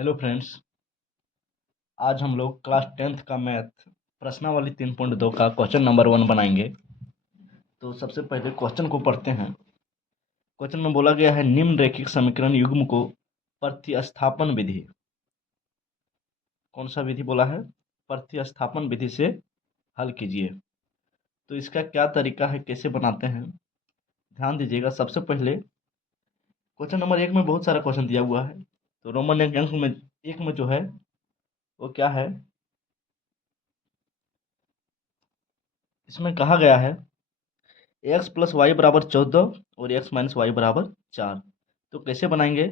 Hello friends. आज हम लोग क्लास 10th का मैथ प्रश्नावली 3.2 का क्वेश्चन नंबर 1 बनाएंगे। तो सबसे पहले क्वेश्चन को पढ़ते हैं। क्वेश्चन में बोला गया है निम्न रैखिक समीकरण युग्म को प्रतिस्थापन विधि, कौन सा विधि बोला है? प्रतिस्थापन विधि से हल कीजिए। तो इसका क्या तरीका है, कैसे बनाते हैं, ध्यान दीजिएगा। सबसे पहले क्वेश्चन नंबर 1 में बहुत सारा क्वेश्चन दिया हुआ है। तो रोमन अंक में एक में जो है वो क्या है, इसमें कहा गया है एक्स प्लस वाई बराबर 14 और एक्स माइनस वाई बराबर 4। तो कैसे बनाएंगे?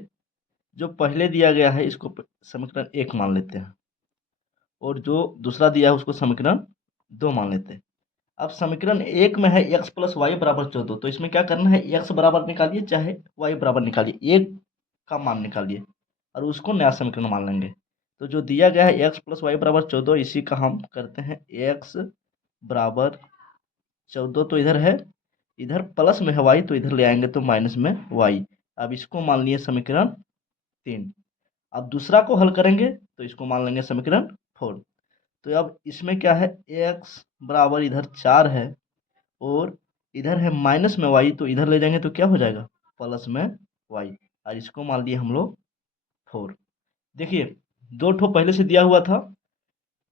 जो पहले दिया गया है इसको समीकरण 1 मान लेते हैं और जो दूसरा दिया है उसको समीकरण 2 मान लेते हैं। अब समीकरण 1 में है एक्स प्लस वाई बराबर 14, तो इसमें क्या करना है, एक्स बराबर निकालिए चाहे वाई बराबर निकालिए, एक का मान निकालिए और उसको नया समीकरण मान लेंगे। तो जो दिया गया है एक्स प्लस वाई बराबर 14, इसी का हम करते हैं एक्स बराबर 14, तो इधर है, इधर प्लस में है वाई तो इधर ले आएंगे तो माइनस में वाई। अब इसको मान लिए समीकरण 3। अब दूसरा को हल करेंगे तो इसको मान लेंगे समीकरण 4। तो अब इसमें क्या है, एक्स बराबर इधर 4 है और इधर है माइनस में वाई, तो इधर ले जाएंगे तो क्या हो जाएगा, प्लस में वाई। और इसको मान लिए हम लोग 4। देखिए, दो ठो पहले से दिया हुआ था,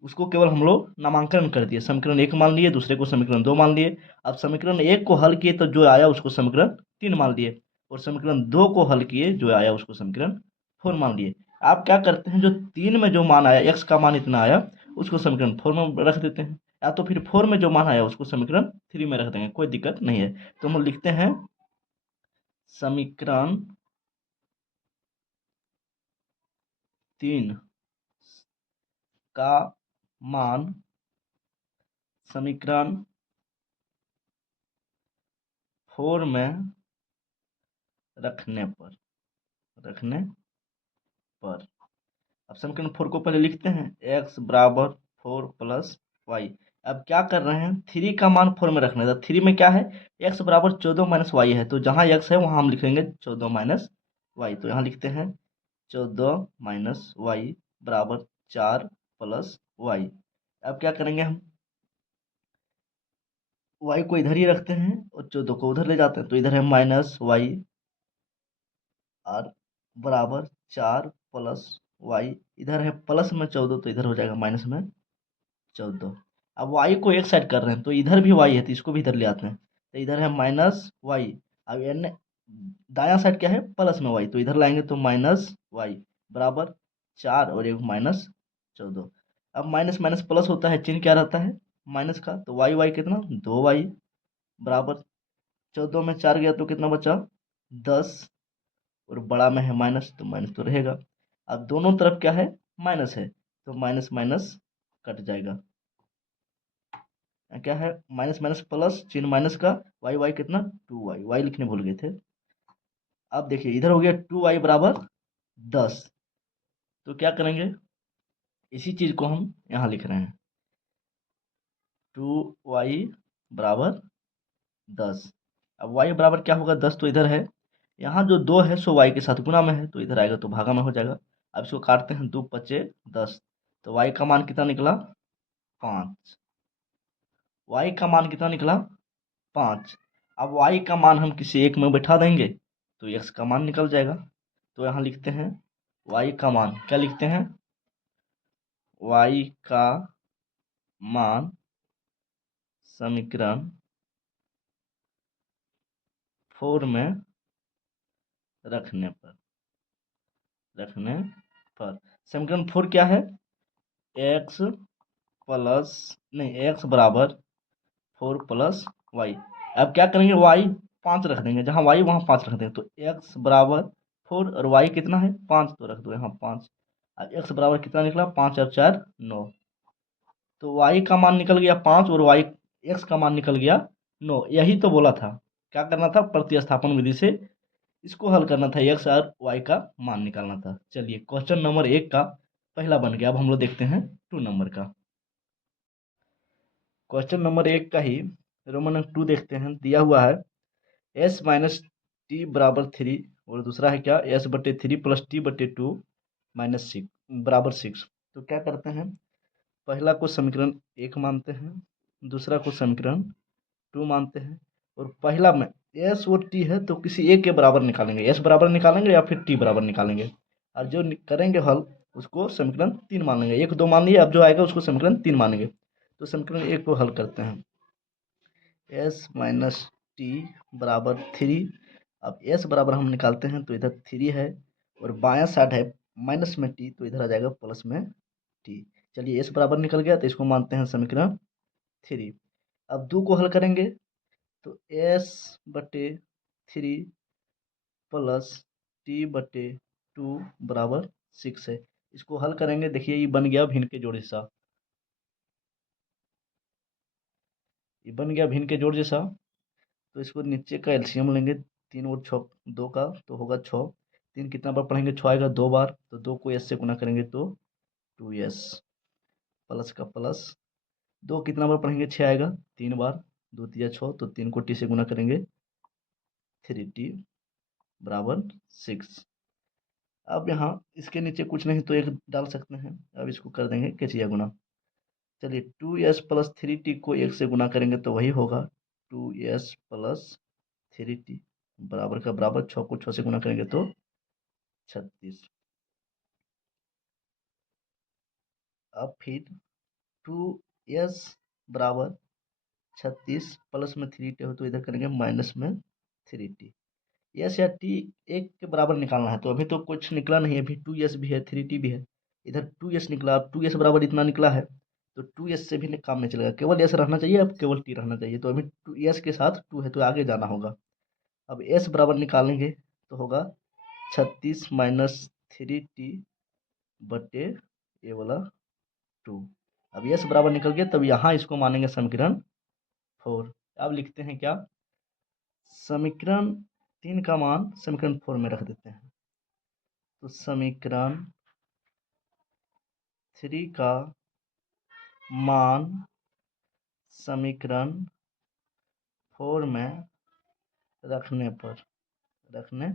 उसको केवल हम लोग नामांकन कर दिए, समीकरण 1 मान लिए, दूसरे को समीकरण 2 मान लिए। अब समीकरण 1 को हल किए तो जो आया उसको समीकरण 3 मान लिए और समीकरण 2 को हल किए, जो आया उसको समीकरण 4 मान लिए। आप क्या करते हैं, जो 3 में जो मान आया, एक्स का मान इतना आया, उसको समीकरण 4 में रख देते हैं, या तो फिर 4 में जो मान आया उसको समीकरण 3 में रख देंगे, कोई दिक्कत नहीं है। तो हम लिखते हैं समीकरण 3 का मान समीकरण 4 में रखने पर अब समीकरण 4 को पहले लिखते हैं, एक्स बराबर 4 प्लस वाई। अब क्या कर रहे हैं, 3 का मान 4 में रखना था। 3 में क्या है, एक्स बराबर 14 माइनस वाई है, तो जहाँ एक्स है वहाँ हम लिखेंगे 14 माइनस वाई। तो यहाँ लिखते हैं 14 माइनस वाई बराबर 4 प्लस वाई। अब क्या करेंगे, हम वाई को इधर ही रखते हैं और 14 को उधर ले जाते हैं, तो इधर है माइनस वाई और बराबर 4 प्लस वाई। इधर है प्लस में 14 तो इधर हो जाएगा माइनस में 14। अब वाई को एक साइड कर रहे हैं तो इधर भी वाई है तो इसको भी इधर ले आते हैं, तो इधर है माइनस वाई। अब एन दायां साइड क्या है, प्लस में वाई, तो इधर लाएंगे तो माइनस वाई बराबर 4 और एक माइनस 14। अब माइनस माइनस प्लस होता है, चिन्ह क्या रहता है, माइनस का। तो वाई वाई कितना, 2 वाई बराबर 14 में 4 गया तो कितना बचा, 10, और बड़ा में है माइनस तो माइनस तो रहेगा। अब दोनों तरफ क्या है, माइनस है, तो माइनस माइनस कट जाएगा। क्या है, माइनस माइनस प्लस, चिन्ह माइनस का, वाई वाई कितना, 2 वाई, वाई लिखने भूल गए थे। अब देखिए इधर हो गया 2 वाई बराबर 10, तो क्या करेंगे, इसी चीज को हम यहाँ लिख रहे हैं, 2 वाई बराबर 10। अब वाई बराबर क्या होगा, 10 तो इधर है, यहाँ जो 2 है सो वाई के साथ गुना में है, तो इधर आएगा तो भागा में हो जाएगा। अब इसको काटते हैं, 2 × 5 = 10, तो वाई का मान कितना निकला, 5। वाई का मान कितना निकला, 5। अब वाई का मान हम किसी एक में बैठा देंगे तो एक्स का मान निकल जाएगा। तो यहाँ लिखते हैं वाई का मान, क्या लिखते हैं, वाई का मान समीकरण 4 में रखने पर समीकरण 4 क्या है, एक्स प्लस, नहीं, एक्स बराबर 4 प्लस वाई। अब क्या करेंगे, वाई 5 रख देंगे, जहाँ वाई वहाँ 5 रख देंगे, तो एक्स बराबर 4 और वाई कितना है 5, तो रख दो यहाँ 5। अब एक्स बराबर कितना निकला, 5 और 4 9, तो वाई का मान निकल गया 5 और वाई एक्स का मान निकल गया 9। यही तो बोला था, क्या करना था, प्रतिस्थापन विधि से इसको हल करना था, एक्स और वाई का मान निकालना था। चलिए, क्वेश्चन नंबर 1 का पहला बन गया। अब हम लोग देखते हैं 2 नंबर का। क्वेश्चन नंबर 1 का ही रोमन 2 देखते हैं। दिया हुआ है s - t बराबर 3 और दूसरा है क्या, s/3 + t/2 माइनस सिक्स बराबर 6। तो क्या करते हैं, पहला को समीकरण 1 मानते हैं, दूसरा को समीकरण 2 मानते हैं, और पहला में एस और टी है तो किसी एक के बराबर निकालेंगे, एस बराबर निकालेंगे या फिर टी बराबर निकालेंगे, और जो करेंगे हल उसको समीकरण 3 मान लेंगे। 1 2 मान लिए, अब जो आएगा उसको समीकरण 3 मानेंगे। तो समीकरण 1 को हल करते हैं, एस माइनस टी बराबर 3। अब एस बराबर हम निकालते हैं तो इधर 3 है, और बायां साइड है माइनस में टी, तो इधर आ जाएगा प्लस में टी। चलिए एस बराबर निकल गया तो इसको मानते हैं समीकरण 3। अब 2 को हल करेंगे तो एस बटे 3 प्लस टी बटे 2 बराबर 6 है। इसको हल करेंगे, देखिए ये बन गया भिन्न के जोड़ जैसा, ये बन गया भिन्न के जोड़ जैसा। तो इसको नीचे का एलसीएम लेंगे, 3 और 6 2 का तो होगा 6। 3 कितना बार पढ़ेंगे, 6 आएगा 2 बार, तो 2 को एस से गुना करेंगे तो 2s प्लस का प्लस, 2 कितना बार पढ़ेंगे, 6 आएगा 3 बार, 2 तिया 6, तो 3 को टी से गुना करेंगे 3t बराबर 6। अब यहाँ इसके नीचे कुछ नहीं तो एक डाल सकते हैं, अब इसको कर देंगे केचिया गुना। चलिए 2s प्लस 3t को 1 से गुना करेंगे तो वही होगा 2s प्लस 3t बराबर का बराबर, 6 को 6 से गुना करेंगे तो 36। अब फिर 2s बराबर 36 प्लस में 3t हो तो इधर करेंगे माइनस में 3t। एस या टी एक के बराबर निकालना है, तो अभी तो कुछ निकला नहीं है, अभी 2s भी है 3t भी है, इधर 2s निकला, अब 2s बराबर इतना निकला है तो 2s से भी काम नहीं चलेगा, केवल s रहना चाहिए, अब केवल t रहना चाहिए, तो अभी 2s के साथ 2 है तो आगे जाना होगा। अब s बराबर निकालेंगे तो होगा 36 माइनस 3t बटे ये वाला 2। अब s बराबर निकल गया, तब यहाँ इसको मानेंगे समीकरण 4। अब लिखते हैं क्या, समीकरण 3 का मान समीकरण 4 में रख देते हैं, तो समीकरण 3 का मान समीकरण 4 में रखने पर रखने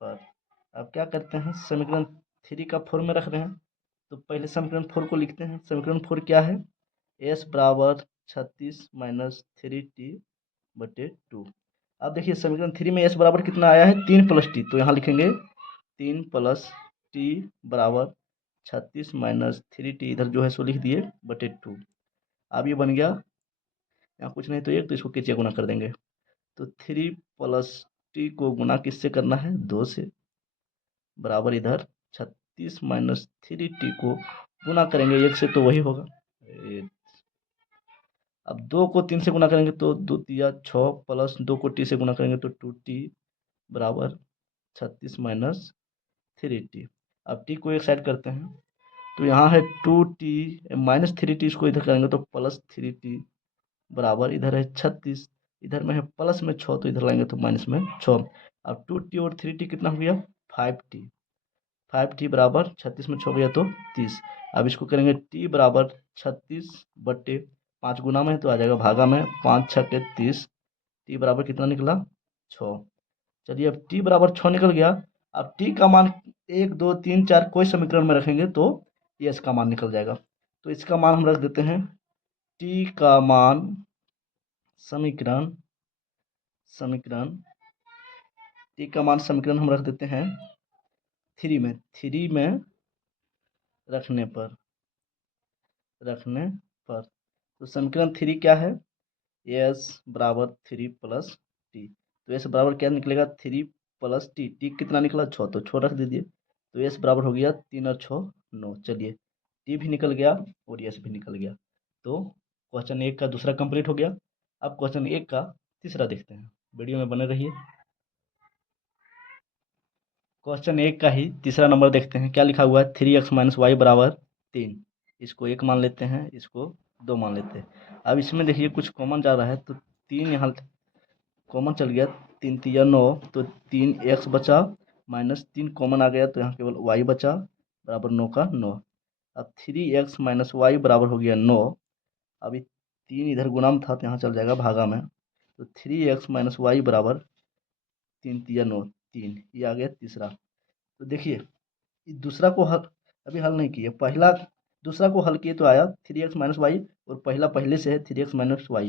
पर अब क्या करते हैं, समीकरण 3 का 4 में रख रहे हैं तो पहले समीकरण 4 को लिखते हैं। समीकरण 4 क्या है, s बराबर 36 माइनस 3t बटे 2। अब देखिए समीकरण 3 में s बराबर कितना आया है, 3 प्लस टी, तो यहाँ लिखेंगे 3 प्लस टी बराबर 36 माइनस 3t, इधर जो है सो लिख दिए बटे 2। अब ये बन गया, यहाँ कुछ नहीं तो एक, तो इसको किससे गुना कर देंगे, तो 3 प्लस टी को गुना किससे करना है, 2 से, बराबर इधर 36 माइनस 3t को गुना करेंगे 1 से तो वही होगा। अब 2 को 3 से गुना करेंगे तो 2 तिया 6 प्लस 2 को टी से गुना करेंगे तो 2t बराबर 36 माइनस 3t। अब टी को एक साइड करते हैं तो यहाँ है 2t माइनस 3t, इसको इधर करेंगे तो प्लस 3t बराबर, इधर है 36, इधर में है प्लस में 6 तो इधर लाएंगे तो माइनस में 6। अब 2t और 3t कितना हो गया, 5t, 5t बराबर 36 में 6 गया तो 30। अब इसको करेंगे t बराबर 36 बट्टे 5 गुना में तो आ जाएगा भागा में, 5 6 के 30, t बराबर कितना निकला 6। चलिए अब t बराबर 6 निकल गया, अब t का मान 1 2 3 4 कोई समीकरण में रखेंगे तो ये इसका मान निकल जाएगा, तो इसका मान हम रख देते हैं, t का मान समीकरण समीकरण t का मान समीकरण हम रख देते हैं 3 में रखने पर रखने पर तो समीकरण 3 क्या है, s बराबर 3 प्लस टी, तो s बराबर क्या निकलेगा, 3 प्लस टी, टी कितना निकला 6, तो 6 रख दीजिए, तो s बराबर हो गया 3 और 6 9। चलिए टी भी निकल गया और s भी निकल गया, तो क्वेश्चन 1 का दूसरा कंप्लीट हो गया। अब क्वेश्चन 1 का तीसरा देखते हैं, वीडियो में बने रहिए। क्वेश्चन 1 का ही तीसरा नंबर देखते हैं, क्या लिखा हुआ है, 3x माइनस वाई बराबर 3। इसको 1 मान लेते हैं, इसको 2 मान लेते हैं। अब इसमें देखिए कुछ कॉमन जा रहा है तो 3 यहाँ कॉमन चल गया, 3 तिया 9, तो 3x बचा, माइनस 3 कॉमन आ गया तो यहाँ केवल y बचा बराबर 9 का 9। अब 3x माइनस वाई बराबर हो गया 9। अभी 3 इधर गुणाम था तो यहाँ चल जाएगा भागा में, तो 3x माइनस वाई बराबर 3 तिया 9 3, ये आ गया तीसरा। तो देखिए दूसरा को हल अभी हल नहीं किए, पहला दूसरा को हल किए तो आया 3x-y, और पहला पहले से है 3x-y।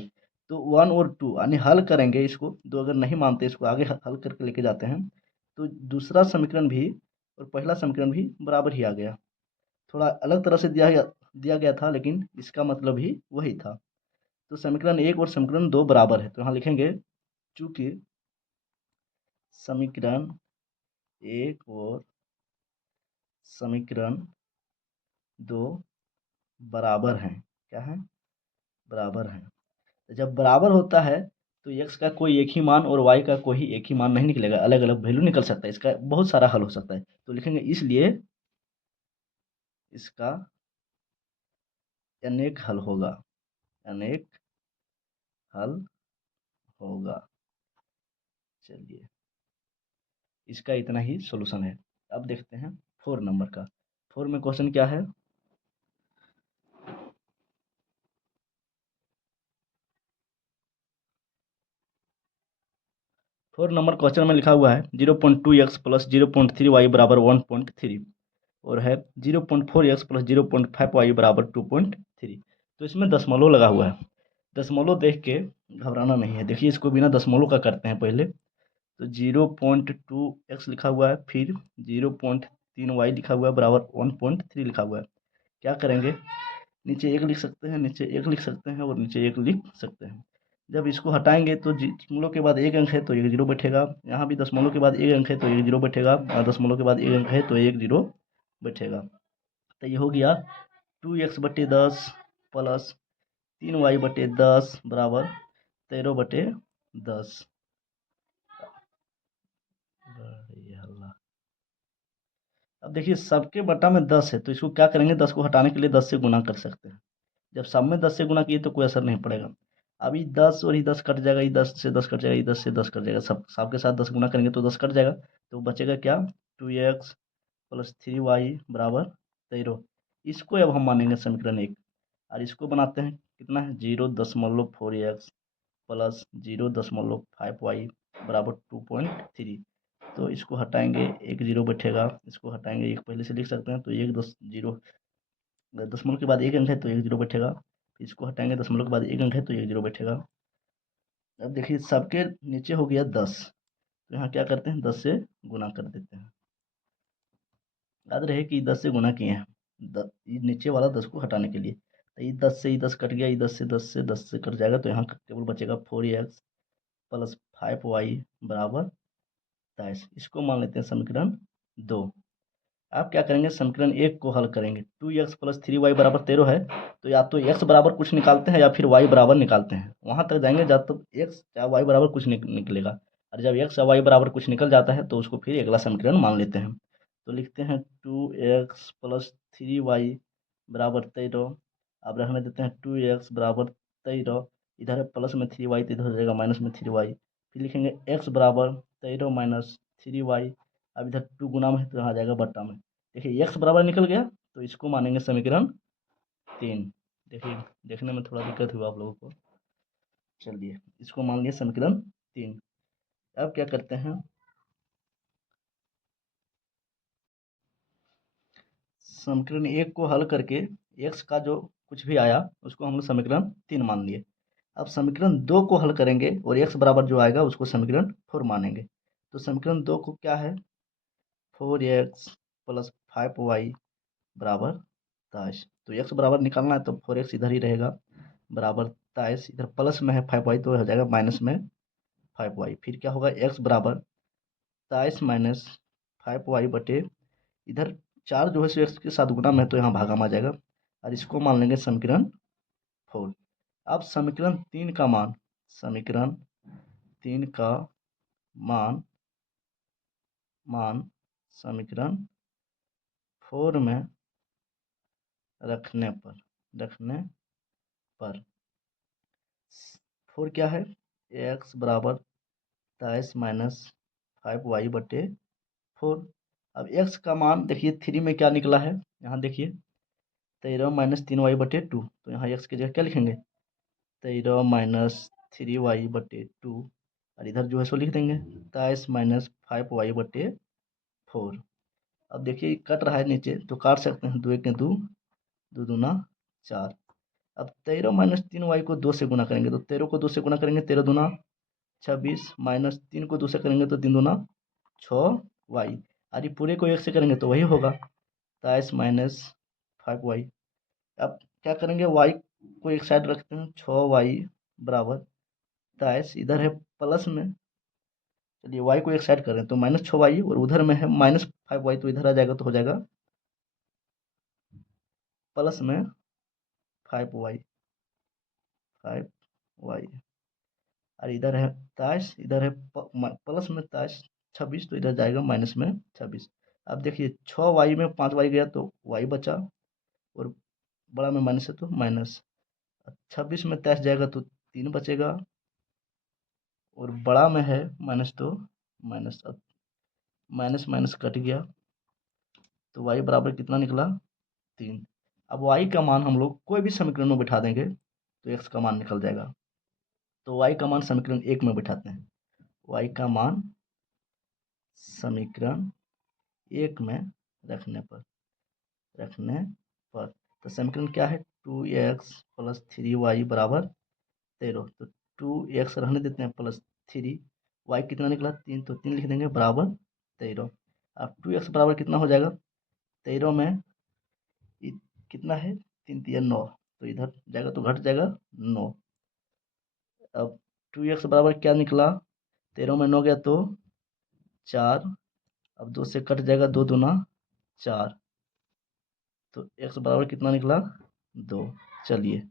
तो 1 और 2 यानी हल करेंगे इसको, दो अगर नहीं मानते इसको आगे हल करके लेके जाते हैं, तो दूसरा समीकरण भी और पहला समीकरण भी बराबर ही आ गया। थोड़ा अलग तरह से दिया गया था, लेकिन इसका मतलब ही वही था। तो समीकरण 1 और समीकरण 2 बराबर है, तो यहाँ लिखेंगे चूंकि समीकरण 1 और समीकरण 2 बराबर हैं। क्या है? बराबर हैं। तो जब बराबर होता है तो x का कोई एक ही मान और y का कोई एक ही मान नहीं निकलेगा, अलग अलग वैल्यू निकल सकता है, इसका बहुत सारा हल हो सकता है। तो लिखेंगे इसलिए इसका अनेक हल होगा, अनेक हल होगा। चलिए, इसका इतना ही सॉल्यूशन है। अब देखते हैं 4 नंबर का। 4 में क्वेश्चन क्या है? 4 नंबर क्वेश्चन में लिखा हुआ है 0.2x प्लस 0.3y बराबर 1.3, और है 0.4x प्लस 0.5y बराबर 2.3। तो इसमें दशमलव लगा हुआ है। दशमलव देख के घबराना नहीं है। देखिए, इसको बिना दशमलव का करते हैं पहले। तो 0.2x लिखा हुआ है, फिर 0.3y लिखा हुआ है बराबर 1.3 लिखा हुआ है। क्या करेंगे? नीचे एक लिख सकते हैं, नीचे एक लिख सकते हैं, और नीचे एक लिख सकते हैं। जब इसको हटाएंगे तो दशमलव के बाद एक अंक है तो एक जीरो बैठेगा। यहाँ भी दशमलव के बाद एक अंक है तो एक जीरो बैठेगा, और दशमलव के बाद एक अंक है तो एक जीरो बैठेगा। तो ये हो गया 2x/10 प्लस 3y/10 बराबर 13/10। अब देखिए, सबके बटा में 10 है, तो इसको क्या करेंगे? 10 को हटाने के लिए 10 से गुना कर सकते हैं। जब सब में 10 से गुना किए तो कोई असर नहीं पड़ेगा। अभी 10 और ये 10 कट जाएगा, ये 10 से 10 कट जाएगा, ये 10 से 10 कट जाएगा, सब के साथ 10 गुना करेंगे तो 10 कट जाएगा। तो बचेगा क्या? 2x प्लस 3y बराबर 13। इसको अब हम मानेंगे समीकरण 1, और इसको बनाते हैं कितना है? 0.4x प्लस 0.5y बराबर 2.3। तो इसको हटाएंगे, एक जीरो बैठेगा, इसको हटाएंगे, एक पहले से लिख सकते हैं, तो एक दस जीरो, दशमलव के बाद एक अंक है तो एक जीरो बैठेगा। इसको हटाएंगे, दशमलव के बाद एक अंक है तो एक जीरो बैठेगा। अब देखिए, सबके नीचे हो गया 10, तो यहाँ क्या करते हैं? 10 से गुना कर देते हैं। याद रहे कि 10 से गुना किए हैं, ये नीचे वाला 10 को हटाने के लिए। तो ये 10 से, ये 10 कट गया, ये 10 से 10 से कट जाएगा, तो यहाँ केवल बचेगा 4x प्लस 5y बराबर 27। इसको मान लेते हैं समीकरण 2। आप क्या करेंगे? समीकरण 1 को हल करेंगे। 2x प्लस 3y बराबर 13 है, तो या तो x बराबर कुछ निकालते हैं या फिर y बराबर निकालते हैं। वहां तक जाएंगे जब तक x या y बराबर कुछ निकलेगा, और जब x या y बराबर कुछ निकल जाता है तो उसको फिर अगला समीकरण मान लेते हैं। तो लिखते हैं 2x प्लस 3y बराबर 13। अब रहने देते हैं 2x बराबर 13, इधर है प्लस में 3y, तो इधर हो जाएगा माइनस में 3y। फिर लिखेंगे x बराबर 13 माइनस 3y। अब इधर 2 गुना में है तो यहाँ आ जाएगा बट्टा में। देखिए, एक्स बराबर निकल गया, तो इसको मानेंगे समीकरण 3। देखिए, देखने में थोड़ा दिक्कत हुआ आप लोगों को। चलिए, इसको मान लिया समीकरण 3। अब क्या करते हैं? समीकरण 1 को हल करके एक्स का जो कुछ भी आया उसको हम लोग समीकरण 3 मान लिए। अब समीकरण 2 को हल करेंगे और एक्स बराबर जो आएगा उसको समीकरण 4 मानेंगे। तो समीकरण 2 को क्या है? 4x प्लस 5y बराबर 23। तो एक्स बराबर निकालना है तो 4x इधर ही रहेगा बराबर 23, इधर प्लस में है 5y तो हो जाएगा माइनस में 5y। फिर क्या होगा? एक्स बराबर 23 माइनस 5y बटे, इधर 4 जो है सो एक्स के साथ गुना में है तो यहाँ भागा में आ जाएगा, और इसको मान लेंगे समीकरण 4। अब समीकरण 3 का मान, समीकरण 3 का मान मान समीकरण 4 में रखने पर 4 क्या है? एक्स बराबर 23 माइनस 5y बटे 4। अब x का मान देखिए 3 में क्या निकला है, यहाँ देखिए 13 माइनस 3y/2। तो यहाँ x की जगह क्या लिखेंगे? 13 माइनस 3y/2, और इधर जो है सो लिख देंगे 23 माइनस 5y/4। अब देखिए कट रहा है नीचे, तो काट सकते हैं। 2 एक 2, 2 दूना 4। अब 13 माइनस 3y को 2 से गुना करेंगे, तो 13 को 2 से गुना करेंगे, 13 दूना 26, माइनस 3 को 2 से करेंगे तो 3 दूना 6y। और ये पूरे को 1 से करेंगे तो वही होगा 23 माइनस 5y। अब क्या करेंगे, y को एक साइड रखते हैं, 6y बराबर 23, इधर है प्लस में, चलिए y को एक साइड करें तो माइनस 6y, और उधर में है माइनस 5y, तो इधर आ जाएगा तो हो जाएगा प्लस में 5y, 5y। और इधर है 23, इधर है प्लस में 23, 26, तो इधर जाएगा माइनस में 26। अब देखिए 6y में 5y गया तो y बचा, और बड़ा में माइनस है तो माइनस। 26 में 23 जाएगा तो 3 बचेगा, और बड़ा में है माइनस तो माइनस। अब माइनस माइनस कट गया, तो y बराबर कितना निकला, 3। अब y का मान हम लोग कोई भी समीकरण में बिठा देंगे तो x का मान निकल जाएगा। तो y का मान समीकरण 1 में बिठाते हैं। y का मान समीकरण 1 में रखने पर तो समीकरण क्या है, 2x प्लस 3y बराबर 13। तो 2x रहने देते हैं, प्लस 3, y कितना निकला, 3, तो 3 लिख देंगे बराबर 13। अब 2x बराबर कितना हो जाएगा, 13 में कितना है, 3 3 9, तो इधर जाएगा तो घट जाएगा 9। अब 2x बराबर क्या निकला, 13 में 9 गया तो 4। अब 2 से कट जाएगा, 2 दूना 4, तो x बराबर कितना निकला, 2। चलिए